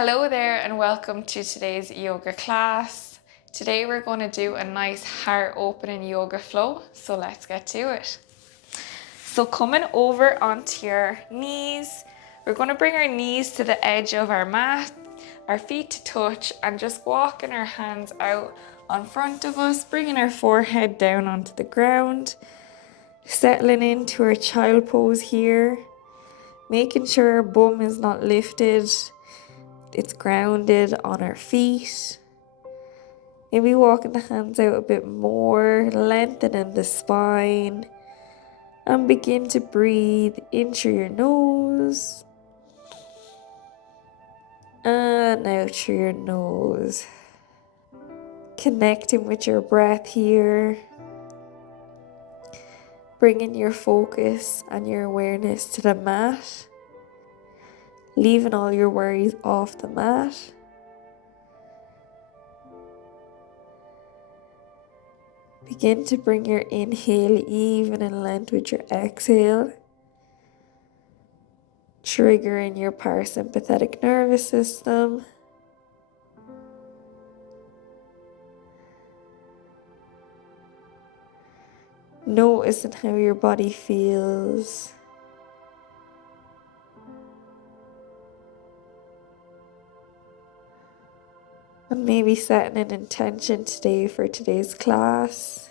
Hello there and welcome to today's yoga class. Today we're going to do a nice heart opening yoga flow, so let's get to it. So coming over onto your knees, we're going to bring our knees to the edge of our mat, our feet to touch, and just walking our hands out on front of us, bringing our forehead down onto the ground, settling into our child pose here, making sure our bum is not lifted. It's grounded on our feet. Maybe walking the hands out a bit more, lengthening the spine. And begin to breathe in through your nose. And out through your nose. Connecting with your breath here. Bringing your focus and your awareness to the mat. Leaving all your worries off the mat. Begin to bring your inhale even in length with your exhale. Triggering your parasympathetic nervous system. Noticing how your body feels. And maybe setting an intention today for today's class.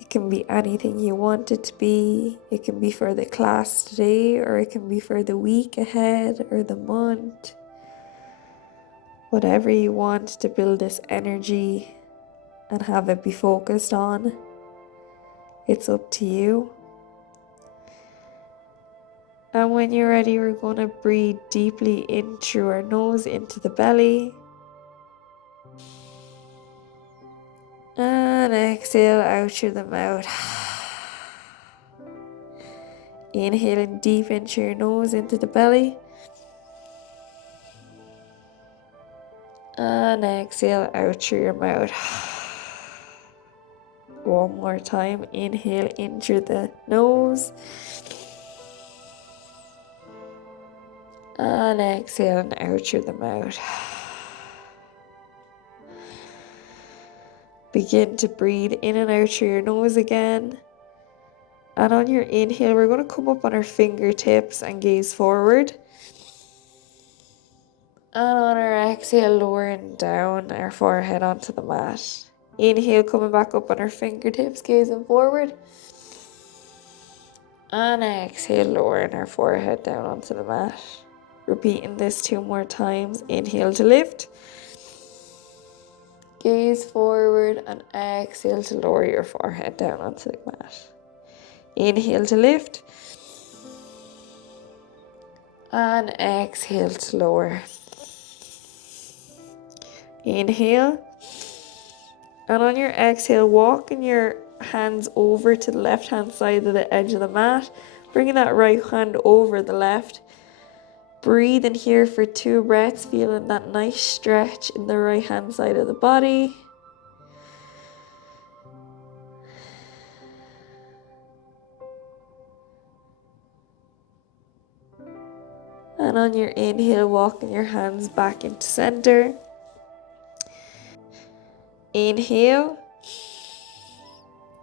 It can be anything you want it to be. It can be for the class today, or it can be for the week ahead or the month. Whatever you want to build this energy and have it be focused on, it's up to you. And when you're ready, we're going to breathe deeply in through our nose into the belly. And exhale out through the mouth. Inhaling deep in through your nose into the belly. And exhale out through your mouth. One more time. Inhale in through the nose. And exhale out through the mouth. Begin to breathe in and out through your nose again. And on your inhale, we're going to come up on our fingertips and gaze forward. And on our exhale, lowering down our forehead onto the mat. Inhale, coming back up on our fingertips, gazing forward. And exhale, lowering our forehead down onto the mat. Repeating this 2 more times. Inhale to lift. Gaze forward and exhale to lower your forehead down onto the mat. Inhale to lift. And exhale to lower. Inhale. And on your exhale, walking your hands over to the left hand side of the edge of the mat. Bringing that right hand over the left. Breathe in here for 2 breaths, feeling that nice stretch in the right hand side of the body. And on your inhale, walking your hands back into center. Inhale.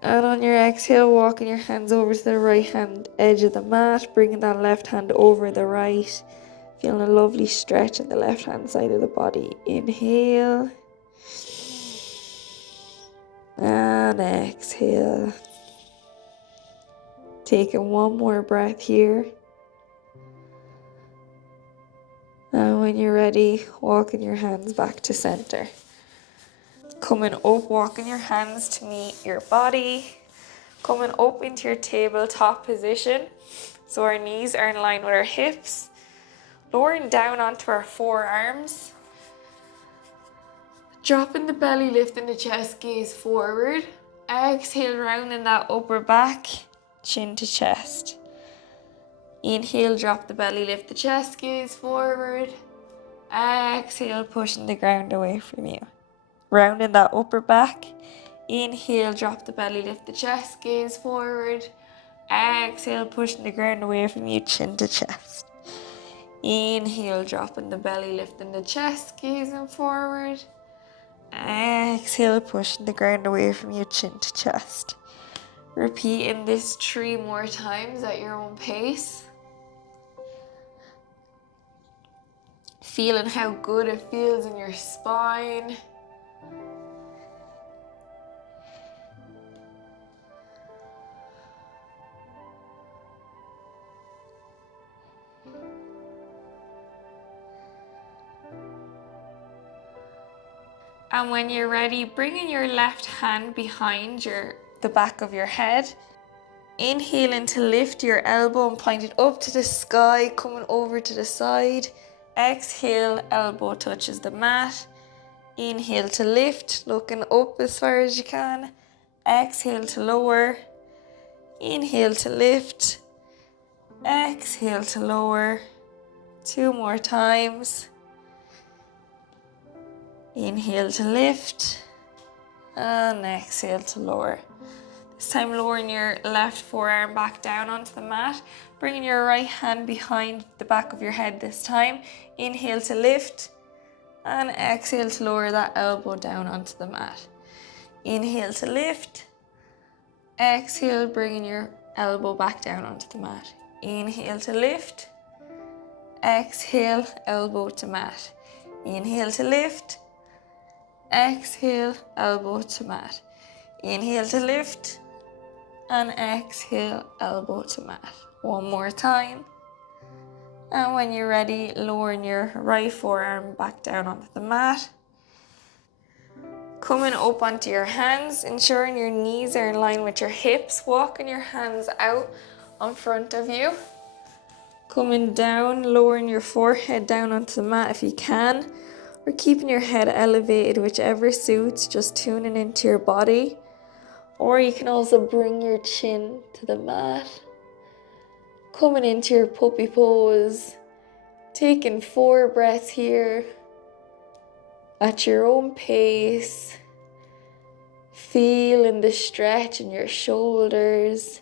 And on your exhale, walking your hands over to the right hand edge of the mat, bringing that left hand over the right. Feeling a lovely stretch in the left hand side of the body. Inhale. And exhale. Taking 1 more breath here. And when you're ready, walking your hands back to center. Coming up, walking your hands to meet your body. Coming up into your tabletop position. So our knees are in line with our hips. Lowering down onto our forearms. Dropping the belly, lifting the chest, gaze forward. Exhale, rounding that upper back, chin to chest. Inhale, drop the belly, lift the chest, gaze forward. Exhale, pushing the ground away from you. Rounding that upper back. Inhale, drop the belly, lift the chest, gaze forward. Exhale, pushing the ground away from you, chin to chest. Inhale, dropping the belly, lifting the chest, gazing forward. Exhale, pushing the ground away from you, chin to chest. Repeating this 3 more times at your own pace. Feeling how good it feels in your spine. And when you're ready, bringing your left hand behind the back of your head. Inhaling to lift your elbow and point it up to the sky, coming over to the side. Exhale, elbow touches the mat. Inhale to lift, looking up as far as you can. Exhale to lower. Inhale to lift. Exhale to lower. 2 more times. Inhale to lift. And exhale to lower. This time lowering your left forearm back down onto the mat. Bringing your right hand behind the back of your head this time. Inhale to lift. And exhale to lower that elbow down onto the mat. Inhale to lift. Exhale, bringing your elbow back down onto the mat. Inhale to lift. Exhale, elbow to mat. Inhale to lift. Exhale, elbow to mat. Inhale to lift. And exhale, elbow to mat. 1 more time. And when you're ready, lowering your right forearm back down onto the mat. Coming up onto your hands, ensuring your knees are in line with your hips. Walking your hands out in front of you. Coming down, lowering your forehead down onto the mat if you can. Or keeping your head elevated, whichever suits, just tuning into your body. Or you can also bring your chin to the mat. Coming into your puppy pose. Taking 4 breaths here. At your own pace. Feeling the stretch in your shoulders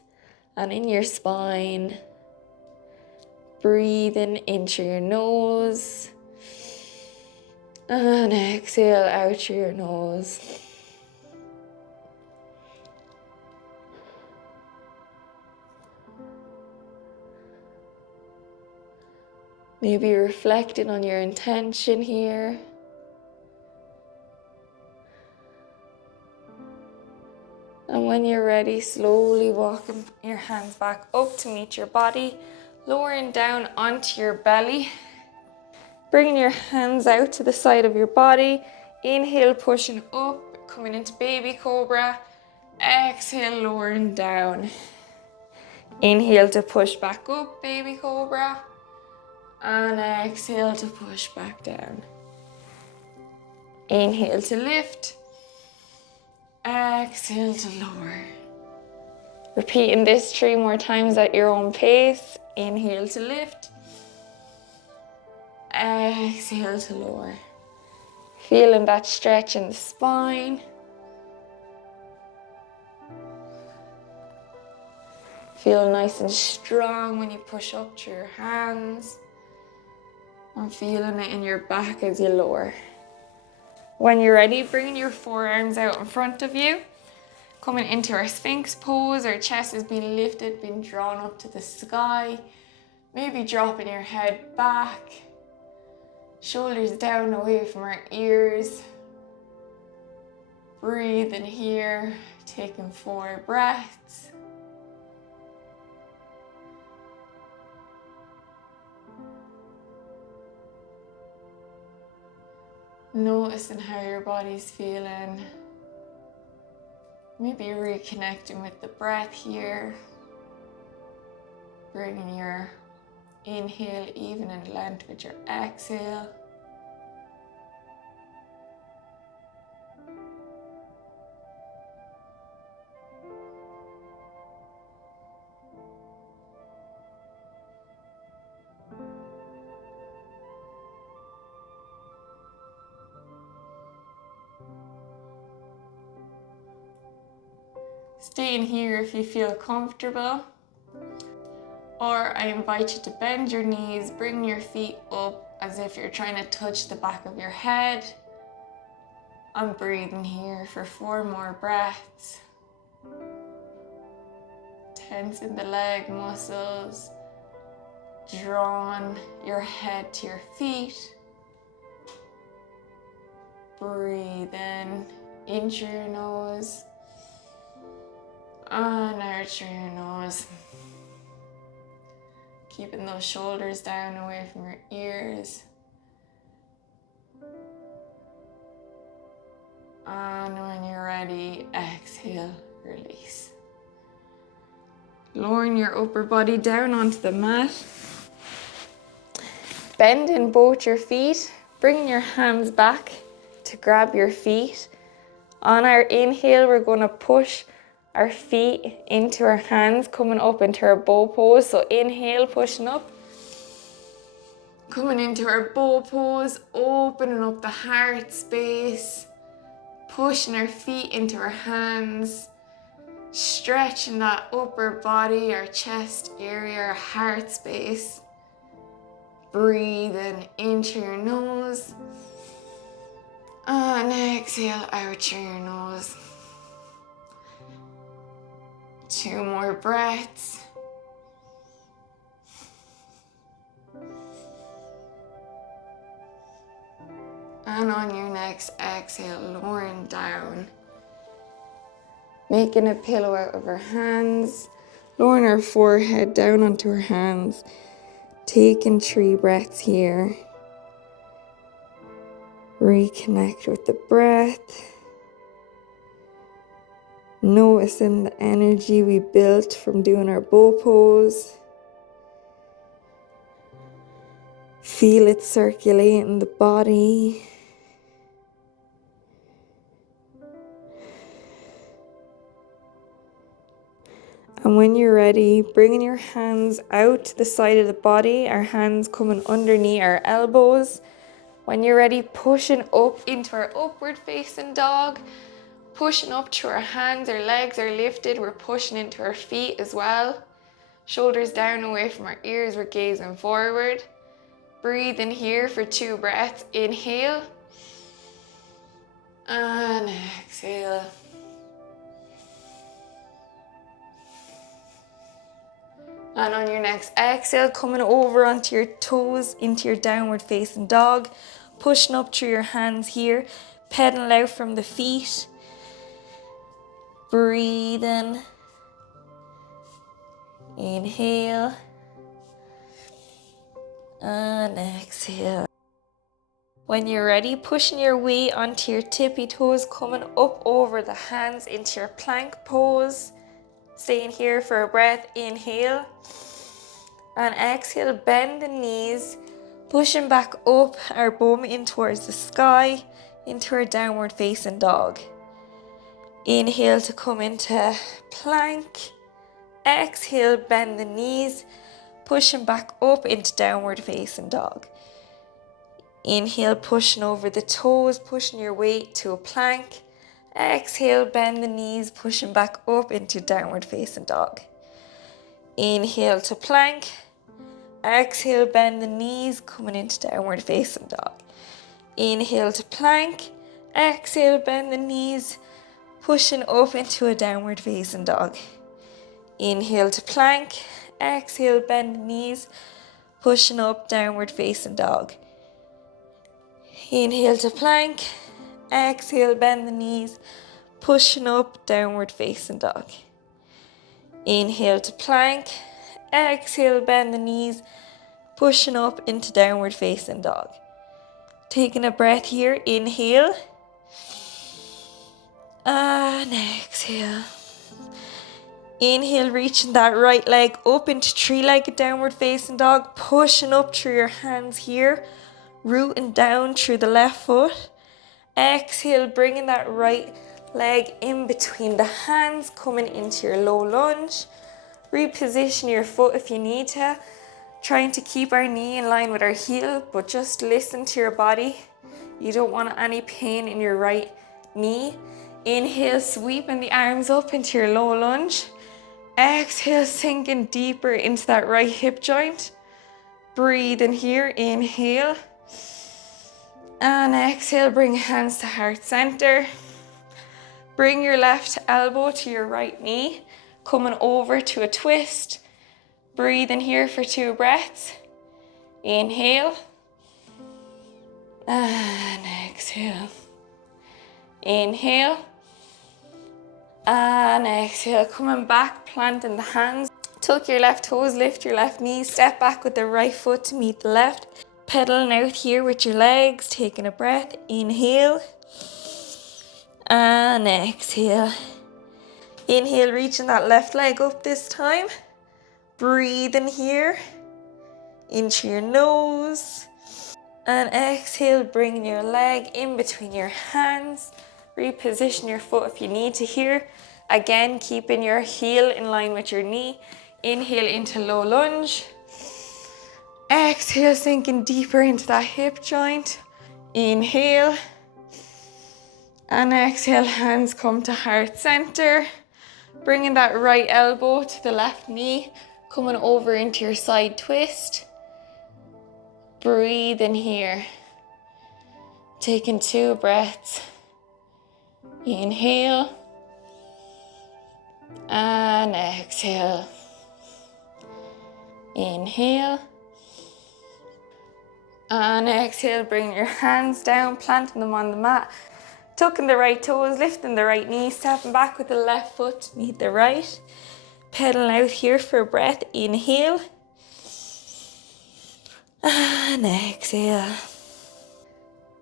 and in your spine. Breathing into your nose. And exhale out through your nose. Maybe reflecting on your intention here. And when you're ready, slowly walking your hands back up to meet your body, lowering down onto your belly. Bringing your hands out to the side of your body. Inhale, pushing up, coming into baby cobra. Exhale, lowering down. Inhale to push back up, baby cobra. And exhale to push back down. Inhale to lift. Exhale to lower. Repeating this 3 more times at your own pace. Inhale to lift. Exhale to lower. Feeling that stretch in the spine. Feel nice and strong when you push up through your hands. And feeling it in your back as you lower. When you're ready, bringing your forearms out in front of you. Coming into our Sphinx pose, our chest is being lifted, being drawn up to the sky. Maybe dropping your head back. Shoulders down away from our ears. Breathing here, taking 4 breaths. Noticing how your body's feeling. Maybe reconnecting with the breath here. Bringing your inhale even in length with your exhale. Staying here if you feel comfortable. Or I invite you to bend your knees, bring your feet up as if you're trying to touch the back of your head. I'm breathing here for 4 more breaths. Tensing the leg muscles, drawing your head to your feet. Breathe in through your nose and out through your nose. Keeping those shoulders down away from your ears. And when you're ready, exhale, release. Lowering your upper body down onto the mat. Bending both your feet, bringing your hands back to grab your feet. On our inhale, we're going to push our feet into our hands, coming up into our bow pose. So inhale, pushing up. Coming into our bow pose, opening up the heart space. Pushing our feet into our hands. Stretching that upper body, our chest area, our heart space. Breathing in through your nose. And exhale out through your nose. 2 more breaths. And on your next exhale, lowering down. Making a pillow out of our hands. Lowering our forehead down onto our hands. Taking 3 breaths here. Reconnect with the breath. Noticing the energy we built from doing our bow pose. Feel it circulating the body. And when you're ready, bringing your hands out to the side of the body, our hands coming underneath our elbows. When you're ready, pushing up into our upward facing dog. Pushing up through our hands, our legs are lifted, we're pushing into our feet as well. Shoulders down away from our ears, we're gazing forward. Breathe in here for 2 breaths. Inhale. And exhale. And on your next exhale, coming over onto your toes into your downward facing dog. Pushing up through your hands here. Pedaling out from the feet. Breathe in. Inhale. And exhale. When you're ready, pushing your weight onto your tippy toes, coming up over the hands into your plank pose. Staying here for a breath. Inhale. And exhale, bend the knees. Pushing back up our bum in towards the sky, into our downward facing dog. Inhale to come into plank. Exhale, bend the knees. Pushing back up into downward facing dog. Inhale, pushing over the toes, pushing your weight to a plank. Exhale, bend the knees, pushing back up into downward facing dog. Inhale to plank. Exhale, bend the knees, coming into downward facing dog. Inhale to plank. Exhale, bend the knees, pushing up into a downward facing dog. Inhale to plank. Exhale, bend the knees, pushing up, downward facing dog. Inhale to plank. Exhale, bend the knees, pushing up, downward facing dog. Inhale to plank. Exhale, bend the knees, pushing up into downward facing dog. Taking a breath here. Inhale. And exhale. Inhale, reaching that right leg up into 3-legged downward facing dog, pushing up through your hands here, rooting down through the left foot. Exhale, bringing that right leg in between the hands, coming into your low lunge. Reposition your foot if you need to, trying to keep our knee in line with our heel, but just listen to your body. You don't want any pain in your right knee. Inhale, sweeping the arms up into your low lunge. Exhale, sinking deeper into that right hip joint. Breathe in here, inhale. And exhale, bring hands to heart center. Bring your left elbow to your right knee, coming over to a twist. Breathe in here for 2 breaths. Inhale. And exhale. Inhale. And exhale, coming back, planting the hands. Tuck your left toes, lift your left knee, step back with the right foot to meet the left. Pedaling out here with your legs, taking a breath. Inhale. And exhale. Inhale, reaching that left leg up this time. Breathe in here, into your nose. And exhale, bring your leg in between your hands. Reposition your foot if you need to here. Again, keeping your heel in line with your knee. Inhale into low lunge. Exhale, sinking deeper into that hip joint. Inhale. And exhale, hands come to heart center. Bringing that right elbow to the left knee. Coming over into your side twist. Breathe in here. Taking 2 breaths. Inhale. And exhale. Inhale. And exhale, bring your hands down, planting them on the mat. Tucking the right toes, lifting the right knee, stepping back with the left foot to meet the right. Pedaling out here for a breath. Inhale. And exhale.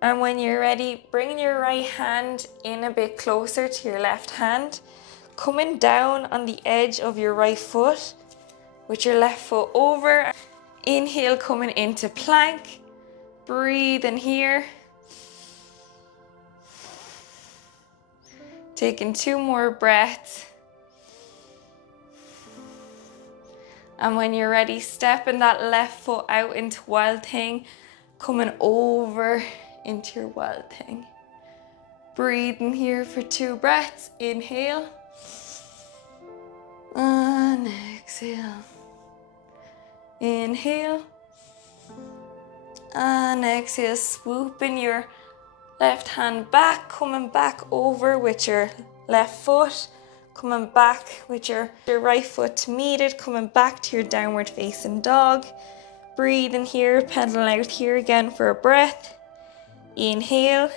And when you're ready, bring your right hand in a bit closer to your left hand. Coming down on the edge of your right foot with your left foot over. Inhale, coming into plank. Breathe in here. Taking 2 more breaths. And when you're ready, stepping that left foot out into Wild Thing, coming over into your Wild Thing. Breathe in here for 2 breaths. Inhale. And exhale. Inhale. And exhale, swooping your left hand back, coming back over with your left foot, coming back with your right foot to meet it, coming back to your downward facing dog. Breathe in here, pedaling out here again for a breath. Inhale.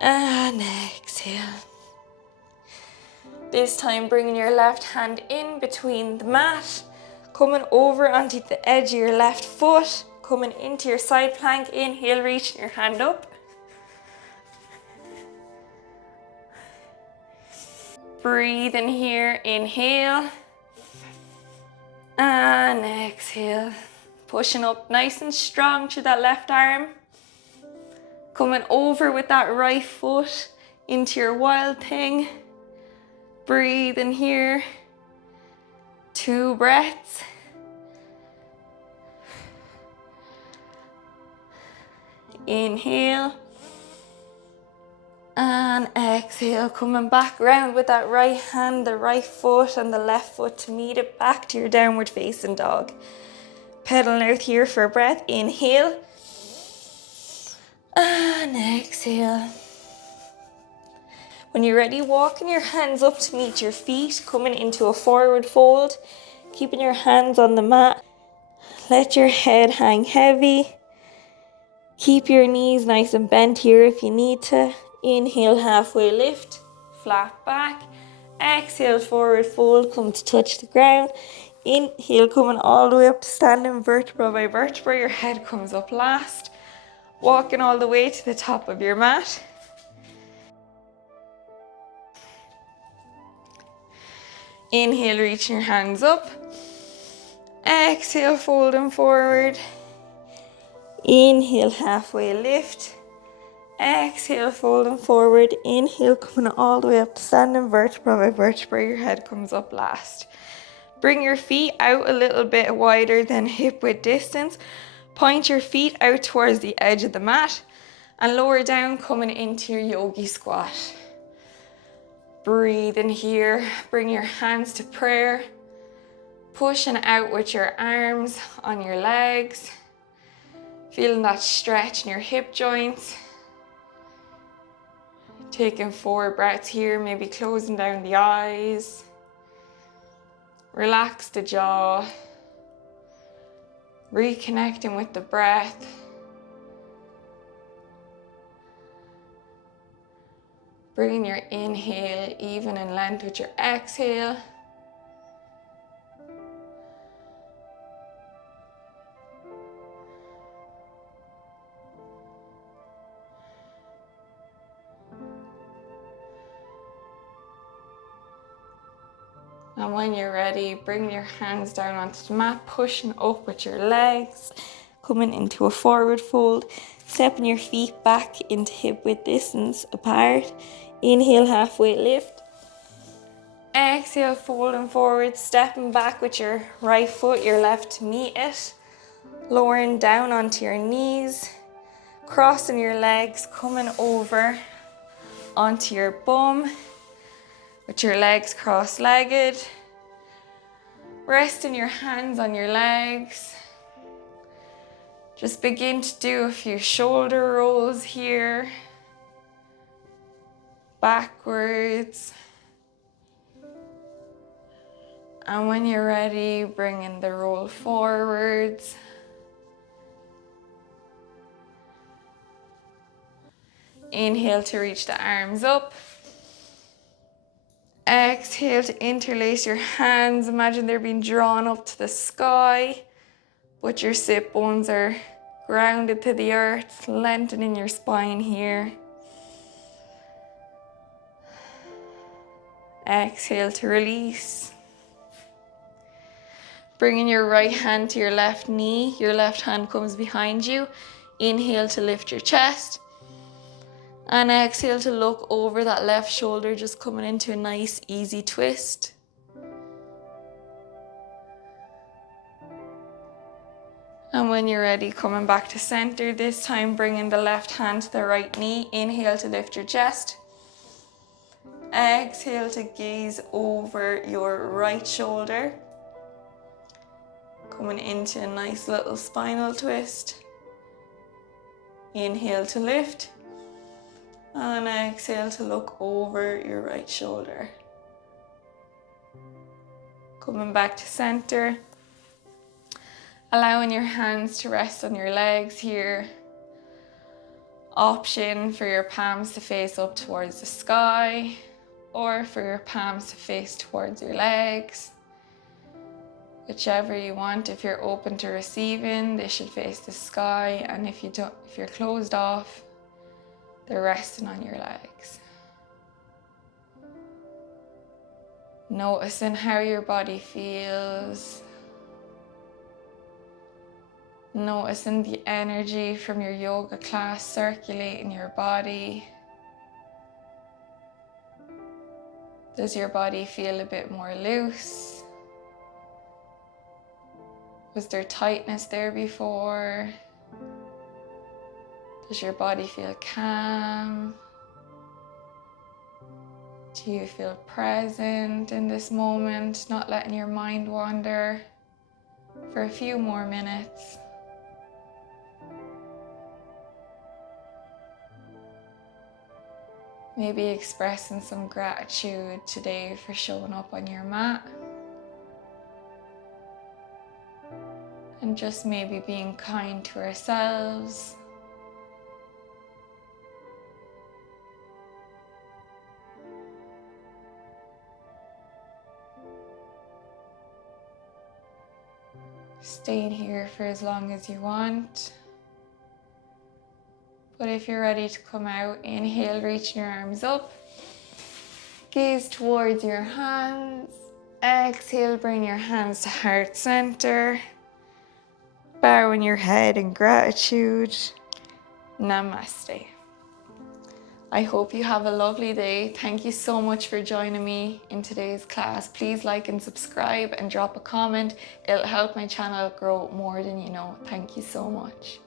And exhale. This time bringing your left hand in between the mat, coming over onto the edge of your left foot, coming into your side plank. Inhale, reaching your hand up. Breathe in here, inhale. And exhale. Pushing up nice and strong through that left arm. Coming over with that right foot into your Wild Thing. Breathe in here. 2 breaths. Inhale. And exhale, coming back around with that right hand, the right foot and the left foot to meet it, back to your downward facing dog. Pedaling out here for a breath. Inhale. And exhale. When you're ready, walking your hands up to meet your feet, coming into a forward fold, keeping your hands on the mat. Let your head hang heavy. Keep your knees nice and bent here if you need to. Inhale, halfway lift, flat back. Exhale, forward fold, come to touch the ground. Inhale, coming all the way up to standing vertebra by vertebra. Your head comes up last. Walking all the way to the top of your mat. Inhale, reaching your hands up. Exhale, folding forward. Inhale, halfway lift. Exhale, folding forward. Inhale, coming all the way up to standing vertebra by vertebra. Your head comes up last. Bring your feet out a little bit wider than hip width distance. Point your feet out towards the edge of the mat and lower down, coming into your yogi squat. Breathe in here, bring your hands to prayer. Pushing out with your arms on your legs. Feeling that stretch in your hip joints. Taking 4 breaths here, maybe closing down the eyes. Relax the jaw. Reconnecting with the breath. Bringing your inhale even in length with your exhale. And when you're ready, bring your hands down onto the mat, pushing up with your legs, coming into a forward fold, stepping your feet back into hip width distance apart. Inhale, halfway lift. Exhale, folding forward, stepping back with your right foot, your left to meet it. Lowering down onto your knees, crossing your legs, coming over onto your bum with your legs cross-legged. Resting your hands on your legs. Just begin to do a few shoulder rolls here. Backwards. And when you're ready, bring in the roll forwards. Inhale to reach the arms up. Exhale to interlace your hands. Imagine they're being drawn up to the sky, but your sit bones are grounded to the earth, lengthening your spine here. Exhale to release. Bringing your right hand to your left knee. Your left hand comes behind you. Inhale to lift your chest. And exhale to look over that left shoulder, just coming into a nice, easy twist. And when you're ready, coming back to center, this time bringing the left hand to the right knee. Inhale to lift your chest. Exhale to gaze over your right shoulder. Coming into a nice little spinal twist. Inhale to lift. And exhale to look over your right shoulder. Coming back to center. Allowing your hands to rest on your legs here. Option for your palms to face up towards the sky, or for your palms to face towards your legs. Whichever you want. If you're open to receiving, they should face the sky, and if you're closed off, they're resting on your legs. Noticing how your body feels. Noticing the energy from your yoga class circulating your body. Does your body feel a bit more loose? Was there tightness there before? Does your body feel calm? Do you feel present in this moment, not letting your mind wander for a few more minutes? Maybe expressing some gratitude today for showing up on your mat. And just maybe being kind to ourselves. Staying here for as long as you want. But if you're ready to come out, inhale, reaching your arms up. Gaze towards your hands. Exhale, bring your hands to heart center. Bowing your head in gratitude. Namaste. I hope you have a lovely day. Thank you so much for joining me in today's class. Please like and subscribe and drop a comment. It'll help my channel grow more than you know. Thank you so much.